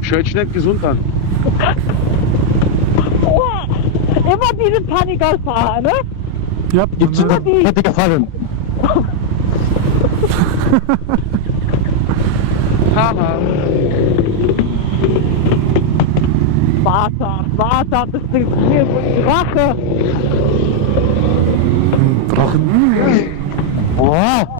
Schaut nicht gesund an. Oh, immer diese Panikerfahrer, ne? Yapma Immer lan. die. Hadi gefallen. Haha. Wasser, das ist hier so ein Drache. Drachen. Oha.